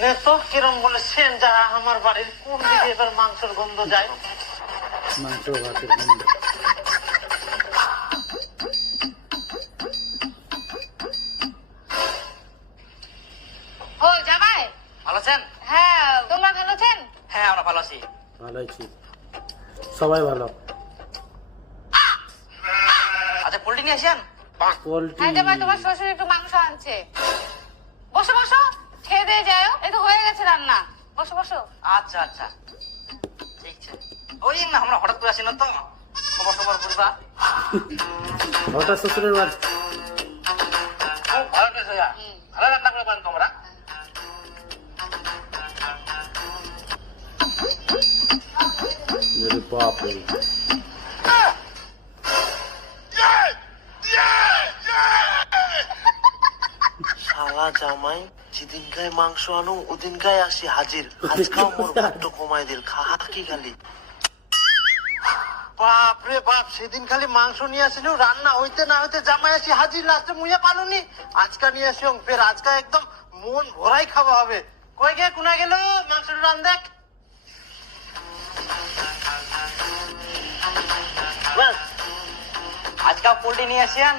নে তো কিরম বলে সেন যা আমার বাড়ির কোন দিকে এবার মাংসের গন্ধ যায়। মাংস ভাতের গন্ধ। ও জামাই ভালো আছেন? হ্যাঁ তোমরা ভালো আছেন? হ্যাঁ আমরা ভালো আছি। ভালো আছি, সবাই ভালো। আচ্ছা পোল্ট্রি নিয়ে আসেন। পোল্ট্রি হ্যাঁ জামাই তোমার শ্বশুর একটু মাংস আনছে। বসো বসো, খেয়ে দিয়ে যাও, এই তো হয়ে গেছে রান্না। বসো বসো। আচ্ছা আচ্ছা ঠিক আছে। ওই না আমরা হঠাৎ করে আসি না তো, খবর খবর বুঝবা। ওটা শ্বশুরের বাড়ি। খুব ভালো টেস্ট হইয়া, ভালো রান্না করে পারেন তোমরা। আরে বাপ রে। শালা জামাই যেদিন গায়ে মাংস আনো ওদিন গায়ে আসি হাজির। আজকাও মোর ভাতটা কমাই দিল, খাহা কি খালি। বাপ রে বাপ, সেদিন খালি মাংস নিয়ে আসিল, রান্না হইতে না হইতে জামাই আসি হাজির, লাস্টে মুইয়া পালুনি। আজকা নিয়ে আসি ফের আজকা একদম মন ভরাই খাওয়া হবে। কই গে কোনা গেল মাংসটা রান দেখ। বাস আজকাল পোল্ট্রি নিয়ে আসেন।